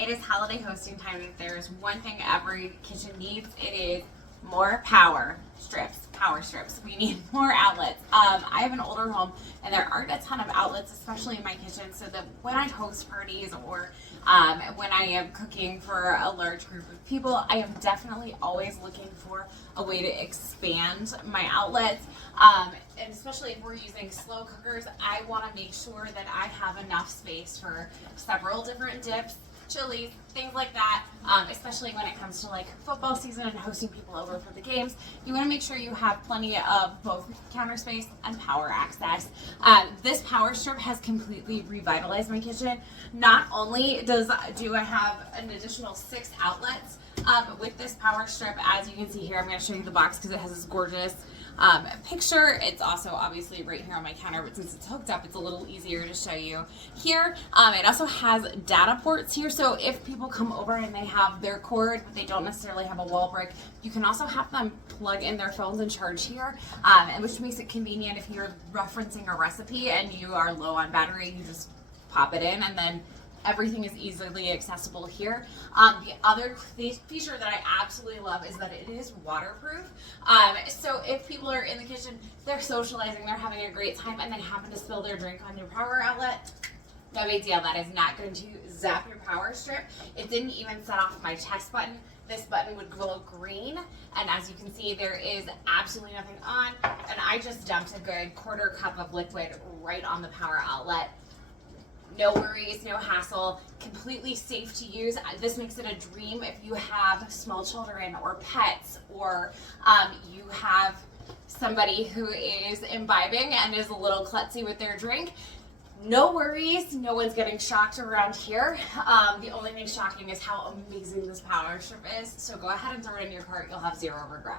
it is holiday hosting time. If there is one thing every kitchen needs, it is more power strips. We need more outlets. I have an older home and there aren't a ton of outlets, especially in my kitchen, so that when I host parties or when I am cooking for a large group of people, I am definitely always looking for a way to expand my outlets. And especially if we're using slow cookers, I want to make sure that I have enough space for several different dips, chilies, things like that, especially when it comes to like football season and hosting people over for the games. You want to make sure you have plenty of both counter space and power access. This power strip has completely revitalized my kitchen. Not only do I have an additional 6 outlets with this power strip, as you can see here, I'm going to show you the box because it has this gorgeous picture. It's also obviously right here on my counter, but since it's hooked up, it's a little easier to show you here. It also has data ports here, so if people come over and they have their cord, but they don't necessarily have a wall brick, you can also have them plug in their phones and charge here, and which makes it convenient if you're referencing a recipe and you are low on battery, you just pop it in and then everything is easily accessible here. The other feature that I absolutely love is that it is waterproof. So if people are in the kitchen, they're socializing, they're having a great time, and they happen to spill their drink on your power outlet, no big deal. That is not going to zap your power strip. It didn't even set off my test button. This button would glow green, and as you can see, there is absolutely nothing on, and I just dumped a good 1/4 cup of liquid right on the power outlet. No worries, no hassle, completely safe to use. This makes it a dream if you have small children or pets, or you have somebody who is imbibing and is a little klutzy with their drink. No worries, no one's getting shocked around here. The only thing shocking is how amazing this power strip is. So go ahead and throw it in your cart, you'll have zero regrets.